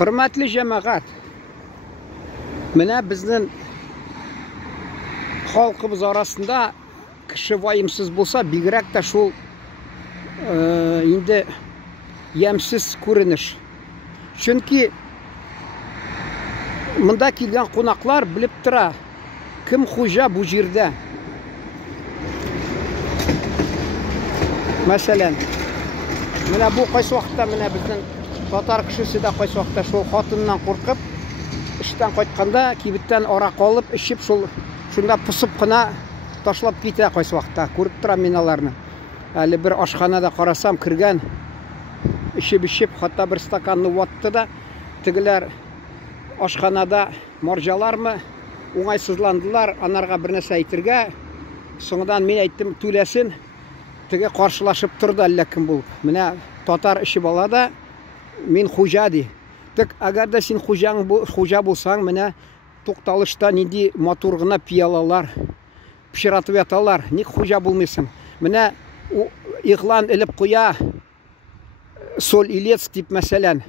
Hürmetli cemaat, mene bizden halkımız arasında kişi vayımsız bulsa bigrak da şul indi yemsiz görünür. Çünkü mında kelgen konaklar bilip tura kim hoca bu jirde. Mesela mene bu qaysı vaqtda mene bizden Tatar kişisi de qaysı vaqtda şol xatından qorqып işten qaytqanda kibitten arak alıp içip şunda pısıp qına taşlap kite qaysı vaqtda көріп тұрам мен аларны. Әлі bir aşxanada qarasam kirgan içip hatta bir stakanны ватты да тигилер aşxanada marjalarmı оңайсызландылар, анарға bir нәрсе әйтергә. Соңдан мен әйттем түләсен. Тиге каршылашып тұрды әллә кем булып. Менә татар ішіп алада мен хуҗа ди. Тик әгәр дә син хуҗа булсаң, менә тукталышта нинди матур гына пиялалар пиширатып яталар. Ник хуҗа булмыйсың? Менә игълан илеп куя Соль Илецк дип мәсәлән.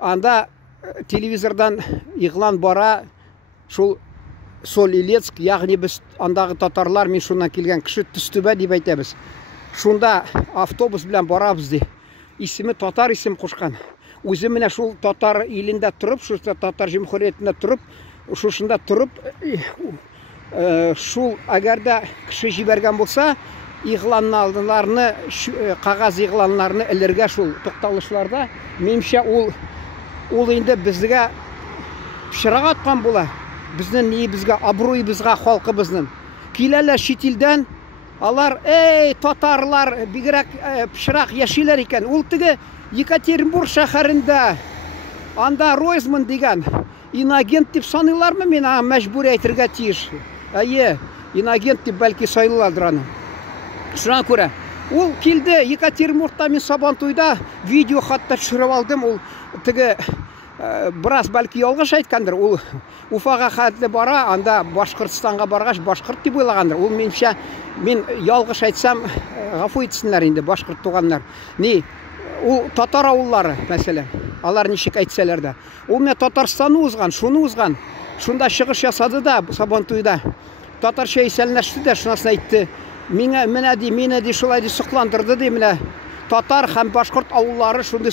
Анда телевизордан игълан бара шул Соль Илецк, ягъни без андагы татарлар, мен шуннан килгән кеше төстүбә дип әйтәбез. Шунда автобус белән барабыз ди. Исеме татар исем кушкан. Үзе менә шул татар илендә турып, шул татар җумһуриятендә турып, шушында турып, шул әгәр дә кеше җибәргән булса, игъланны алдыларны, кагаз игъланнарны элергә шул тукталышларда, менимчә ул инде безгә пычрак аткан була. Безнең ни безгә абруйыбызга, халкыбызның. Киләләр чит илдән, алар, татарлар бигрәк пычрак яшиләр икән. Ул теге Екатеринбург шәһәрендә анда Ройзман дигән инагент дип саныйлармы? Мен мәҗбүр әйтергә тиеш. Инагент дип бәлки сайлыйлардыр аны. Шуңа күрә ул килде Екатеринбургта, мен Сабантуйда видео хатта төшереп алдым. Ул теге Брас бәлки ялгыш әйткәндер. Ул Уфага хәтле бара, анда Башкортстанга баргач башкорт дип уйлагандыр. Ул менчә мен ялгыш әйтсәм, гафу итсеннәр инде башкорт туганнар. Ул татар авыллары мәсәлән. Алар ничек әйтсәләр дә. Ул менә Татарстанны узган, шуны узган. Шунда чыгыш ясады да Сабантуйда. Татарча исәнләште дә, шунасын әйтте. Менә ди шулай ди сокландырды ди, менә татар һәм башкорт авыллары шундый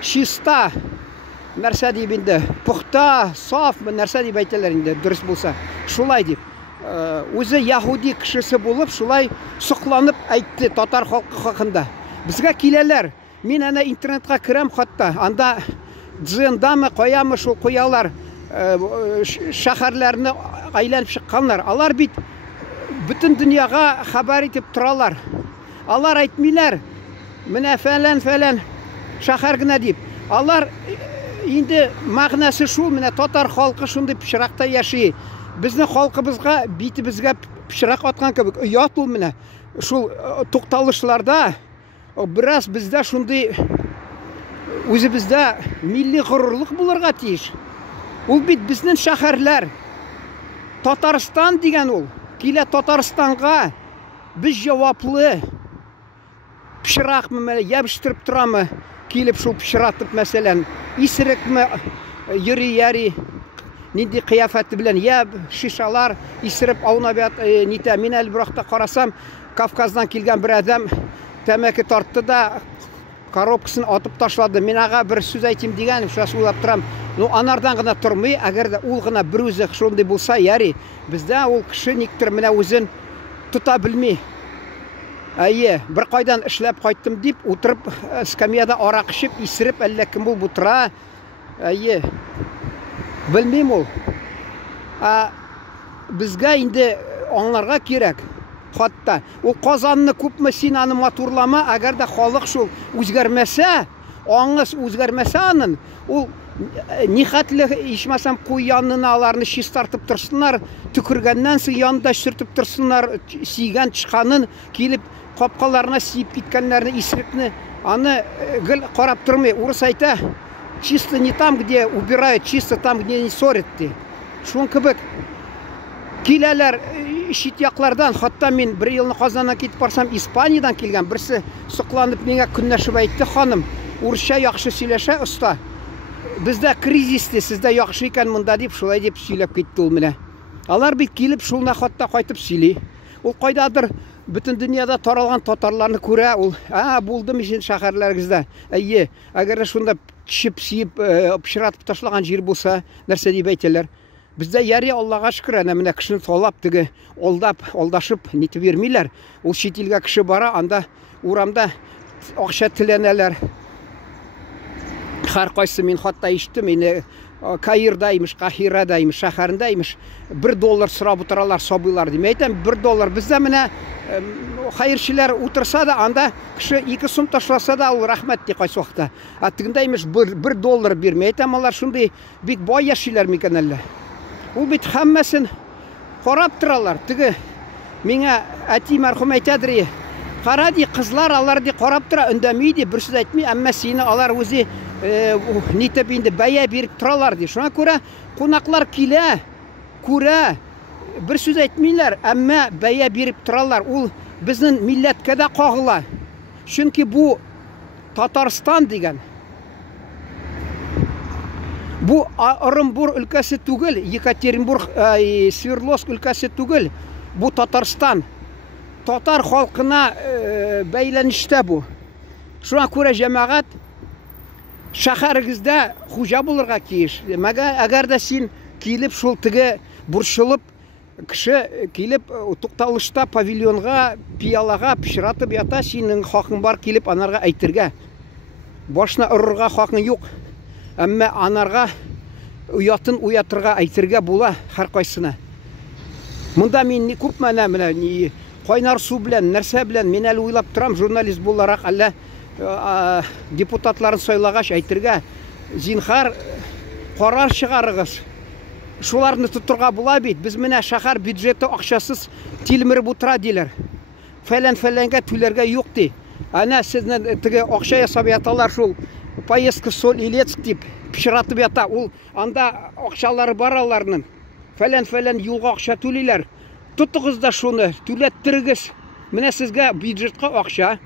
чиста нәрсә дип инде, пухта, саф нәрсә дип әйтәләр инде, дөрес булса. Шулай дип. Үзе яһуди кешесе булып, шулай сокланып әйтте татар халкы хакында. Безгә киләләр. Мин әнә интернетка керәм хатта. Анда дзендамы, каямы шул куялар, шәһәрләрне айланып чыкканнар. Алар бит бүтән дөньяга хәбәр итеп торалар. Алар әйтмиләр, менә фәлән шәһәр генә дип. Алар инде мәгънәсе шул, менә татар халкы шундый пычракта яши. Безнең халкыбызга, битебезгә пычрак аткан кебек. Оят ул менә. Шул тукталышларда biraz bizdə şunday үзебездә milli горурлык булырга тиеш. Ул бит безнең шәһәрләр. Татарстан дигән ул. Килә Татарстанга biz җаваплы. Пычракмы менә ябыштырып торамы? Килеп шул пычратып мәсәлән, исерекме йөри нинди кыяфәте белән шишалар исереп аунап нитә. Мин әле биракта карасам, Кавказдан килгән бер адәм тәмәке тартты да коробкасын атып ташлады. Мен ага бер сүз әйтим дигән, шуны уйлап торам. Анардан гына тормый, әгәр дә ул гына бер үзе шундый булса, яри, бездә ул кеше никтер менә үзен тута белми. Бер кайдан эшләп кайттым дип, утырып скамьяда арак ичеп, исереп әллә кем бу тора. Белмим ул. Безгә инде аңларга кирәк. Хатта ул Казанны күпме син аны матурлама, әгәр дә халык шул үзгәрмәсә, аңыз үзгәрмәсә аның, ул нихәтле ичмәсәм куй янына аларны чистартып торсыннар, төкергәннән соң янында сөртеп торсыннар, сигән тышканын килеп капкаларына сиеп киткәннәрне, исерекне, аны гел карап тормый. Урыс әйтә, чисто не там, где убирают, чисто там, где не ссорят. Шуң кебек киләләр чит яклардан, хатта мин бер елны Казаннан китеп барсам, Испаниядән килгән берсе сокланып миңа көнләшеп әйтте: "Ханым, урысча яхшы сөйләшә, оста. Бездә кризисте, сездә яхшы икән монда дип, шулай дип сөйләп китте ул менә. Алар бит килеп шулна хатта кайтып сөйли. Ул кайдадыр бөтен дөньяда таралган татарларны күрә, ул булдым ишин шәһәрләрегездә. Әйе, әгәр шунда төшеп сөеп пычратып ташлаган җир булса, нәрсә дип әйтәләр? Бездә яри Аллага шөкер, әнә менә кешене талап теге алдашып нитеп йөрмиләр. Ул чит илгә кеше бара, анда урамда акча теләнәләр. Һәр кайсы мин хатта ишеттем, инде Каирда имеш, Кахирада имеш, шәһәрендә имеш, $1 сорап утыралар сабыйлар дип. Әйтәм, $1. Бездә менә хәерчеләр утырса да, анда кеше 2 сум ташласа да, ул рәхмәт ди кайсы вакытта. Тегендә имеш $1 бирмәй. Әйтәм, алар шундый бик бай яшиләр микән әллә? Ул бит һәммәсен карап торалар. Теге миңа әти мәрхүм әйтәдер, кара ди, кызлар алар ди карап тора, өндәми ди, бер сүз әйтми, әмма сине алар үзе нитеп инде бәя биреп торалар ди. Шуңа күрә кунаклар килә, күрә, бер сүз әйтмиләр, әмма бәя биреп торалар. Ул безнең милләткә дә кагыла. Чөнки бу Татарстан дигән. Бу Орынбур өлкәсе түгел, Екатеринбург, Свердловск өлкәсе түгел. Бу Татарстан. Татар халкына бәйләнештә бу. Шуңа күрә җәмәгать шәһәрегездә хуҗа булырга киеш. Әгәр дә син килеп шул теге бурчылып, кеше килеп тукталышта павильонга, пиялага пычратып ята, синең хакың бар килеп анарга әйтергә. Башына урырга хакың юк. Әмма анарга уятын уятырга әйтергә була һәр кайсына. Монда мин күп менә кайнар су белән, нәрсә белән мин әле уйлап торам, журналист буларак, әллә депутатларын сайлагач әйтергә, зинһар карар чыгарыгыз. Шуларны тотырга була бит. Без менә шәһәр бюджеты акчасыз тилмереп утыра диләр. Фәләнгә түләргә юк ди. Әнә сезне теге акча ясап яталар, шул поездка Соль Илецк дип пычратып ята. Ул анда акчалары бар аларның. Фәлән юлга акча түлиләр. Тотыгыз да шуны, түләттерегез. Менә сезгә бюджетка акча.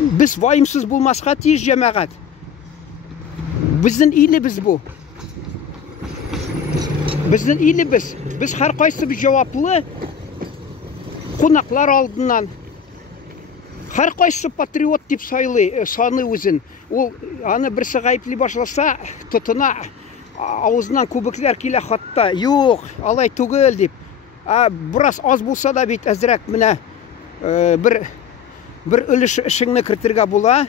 Biz vayımsız bulmaska tiyyiz cemaat. Bizden iyilibiz bu. Bizden iyilibiz. Biz her kaysı bir cevaplı konaklar aldığından. Her kaysı patriot tip sanı özün. O anı birisi gayipli başlasa tutuna ağzından kubikler kile hatta. Yok, alay tugul dip. Biraz az bulsa da bit ezrek mine bir өлеш эшеңне кертергә була,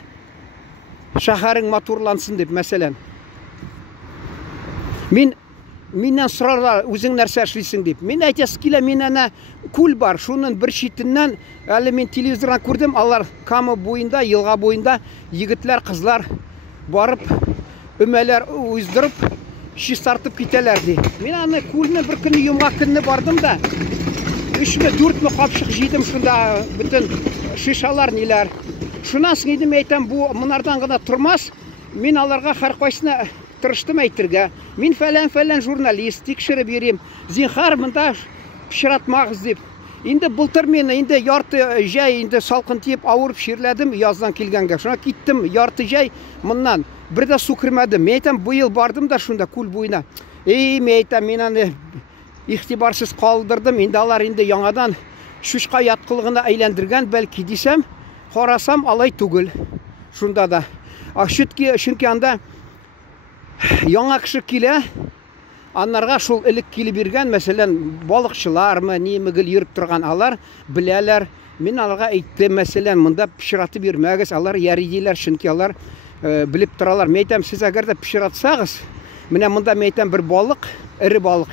шәһәрең матурлансын дип, мәсәлән. Миннән сорарлар, үзең нәрсә эшлисең дип. Мин әйтәс килә, мин әнә күл бар, шуның бер читеннән, әле мин телевизордан күрдем, алар Кама буенда, елга буенда егетләр, кызлар барып, өмәләр уздырып, чистартып китәләр ди. Мин аны күлне бер көнне йомгак көнне бардым да, 3-4 капчык җыйдым, шунда бөтен шишалар ниләр. Шуннан соң идем әйтәм, бу монардан гына тормас. Мин аларга һәр кайсына тырыштым әйтергә. Мин фәлән журналист, тикшереп йөрим. Зинһар монда пычратмагыз дип. Инде былтыр мен инде ярты җәй инде салкын тиеп авырып ширләдем яздан килгәнгә. Шуңа киттем ярты җәй моннан. Бер дә су кермәдем. Мен әйтәм, бу ел бардым да шунда күл буена. Мен әйтәм, мин аны ихтибарсыз калдырдым. Инде алар инде яңадан шушка яткылыгына әйләндергән, бәлки дисәм, карасам алай түгел. Шунда да. Чөнки анда яңа кеше килә, аннарга шул элек килеп биргән, мәсәлән, балыкчылармы, нимегел йөреп торган алар беләләр. Мин аларга әйттем, мәсәлән, монда пычратып йөрмәгез, алар яридиләр, чөнки алар белеп торалар. Мен әйтәм, сез әгәр дә пычратсагыз, менә монда мен әйтәм, бер балык, ире балык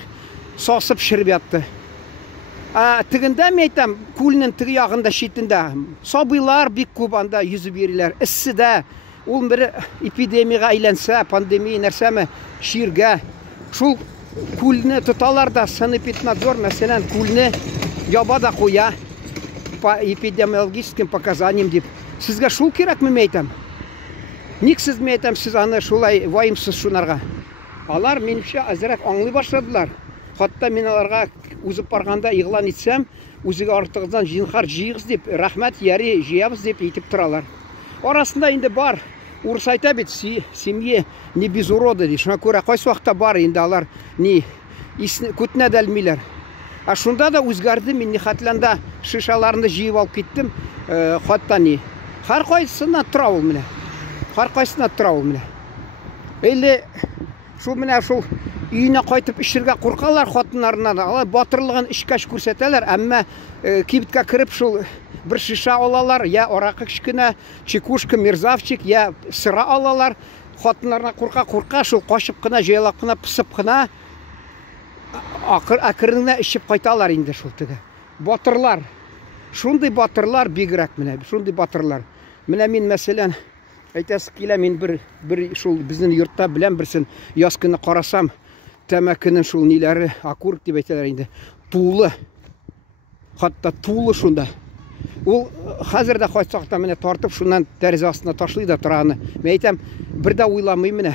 сасып пешереп ятты. Тегендә мен әйтәм, күлнең теге ягында читендә сабыйлар бик күп анда йөзеп йөриләр. Иссидә ул бер эпидемияга әйләнсә, пандемия нәрсәме, ширгә шул күлне тоталар да, санэпиднадзор, мәсәлән, күлне яба да куя по эпидемиологическим показаниям дип. Сезгә шул кирәкме, мен әйтәм? Ник сез, мен әйтәм, сез аны шулай вайымсыз шунарга? Алар минемчә әзрәк аңлый башладылар. Хатта мен аларга үзеп барганда игълан итсәм, үзегә артыгыздан җинхар җыйгыз дип, рәхмәт, яри җыябыз дип әйтеп торалар. Арасында инде бар. Урыс айта бит, семье не без урода ди. Шуңа күрә кайсы вакытта бар инде алар ни күтнә дәлмиләр. А шунда да үзгәрде, мин нихәтләндә шишаларны җыеп алып киттем. Хатта ни. Һәр кайсына тора ул менә. Һәр кайсына тора ул менә. Әле шул менә шул өенә кайтып эшергә куркалар хатыннарына. Алар батырлыгын эшкәш күрсәтәләр, әмма кибеткә кереп шул bir şişe alalar, ya orakı kişkine, çikuşka, mirzavçik, ya sıra alalar. Hatınlarına kurka şul kaşıp kına, jaylap kına, pısıp kına akırına işip kaytalar indi şul tıgı. Batırlar. Şunday batırlar bigrak mine. Şunday batırlar. Mine min meselen aytası kile min bir şul bizim yurtta bilen birsin yaz kını karasam temakının şul nileri akurk dip aytalar indi. Tuğlu. Hatta tuğlu şunda. Ул хәзер дә кайсакта менә тартып шуннан тәрәзә астына ташлый да тораны. Мен әйтәм, бер дә уйламыйм менә.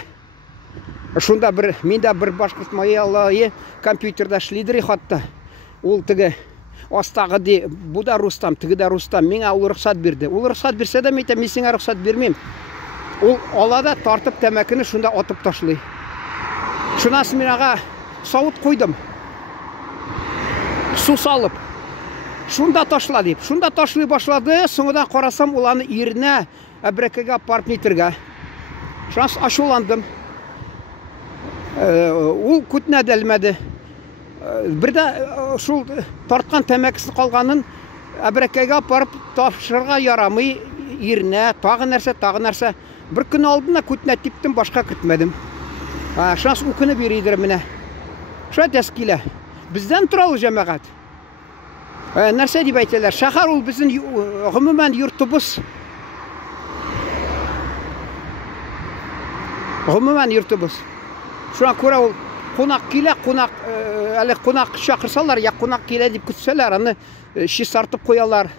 Шунда миндә бер башкорт майяллары компьютерда эшлидер хатта. Ул теге астагы ди, бу да рустам, теге дә рустам. Миңа ул рөхсәт бирде. Ул рөхсәт бирсә дә, мен әйтәм, мин сиңа рөхсәт бирмим. Ул алада тартып тәмәкене шунда атып ташлый. Шунасы мин ага савыт куйдым. Су салып. Шунда ташла дип. Шунда ташлый башлады. Соңыдан карасам, ул аны иренә әбрәкәгә апарып нитергә. Шуннан ачуландым. Ул күтнә дәлмәде. Бер дә шул тарткан тәмәкесе калганын әбрәкәгә апарып тапшырырга ярамый иренә, тагы нәрсә. Бер көн алдына күтнә типтем, башка кертмәдем. Шуннан укыны биридер менә. Шуңа тәскилә. Бездән тора ул җәмәгать. Нәрсә дип әйтәләр? Шәһәр ул безнең гомумән йортыбыз. Гомумән йортыбыз. Шуңа күрә ул кунак килә, әле кунак чакырсалар, я кунак килә дип көтсәләр, аны шисартып куялар.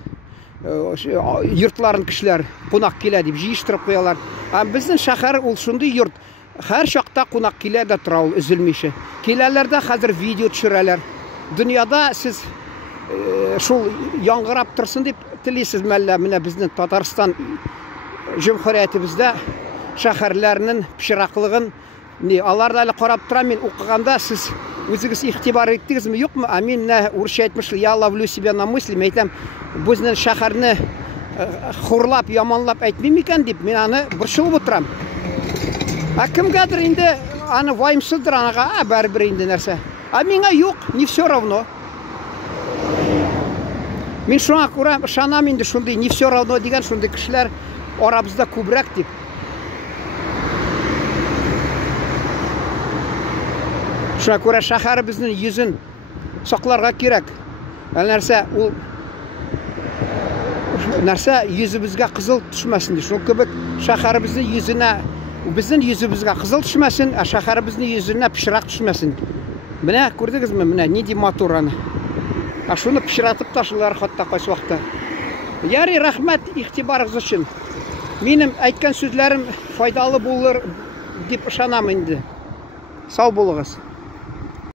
Йортларын кешеләр кунак килә дип җыештырып куялар. Безнең шәһәр ул шундый йорт. Һәр чакта кунак килә дә тора ул өзелмичә. Киләләрдә хәзер видео төшерәләр. Дөньяда сез шул яңгырап торсын дип телисез мәллә, менә безнең Татарстан җумһуриятебездә шәһәрләрнең пычраклыгын алар да әле карап тора. Мин укыганда сез үзегез игътибар иттегезме, юкмы? Мин урысча әйтмеш, я ловлю себя на мысли, әйтәм, безнең шәһәрне хурлап, яманлап әйтмим икән дип, мин аны борчылып утырам. Кемгәдер инде аны ваймсыздыр, анага бәрбер инде нәрсә. Миңа юк, не все равно. Мин шуңа күрә ышанам инде шундый не все равно дигән шундый кешеләр арабызда күбрәк дип. Шуңа күрә шәһәребезнең йөзен сакларга кирәк. Нәрсә ул нәрсә йөзебезгә кызыл төшмәсен ди. Шул кебек шәһәребезнең йөзенә, безнең йөзебезгә кызыл төшмәсен, шәһәребезнең йөзенә пычрак төшмәсен. Менә күрдегезме, менә нинди матур аны. Шуны пычратып ташлыйлар хатта кайсы вакытта. Яри, рәхмәт игътибарыгыз өчен. Минем әйткән сүзләрем файдалы булыр дип ышанам инде. Сау булыгыз.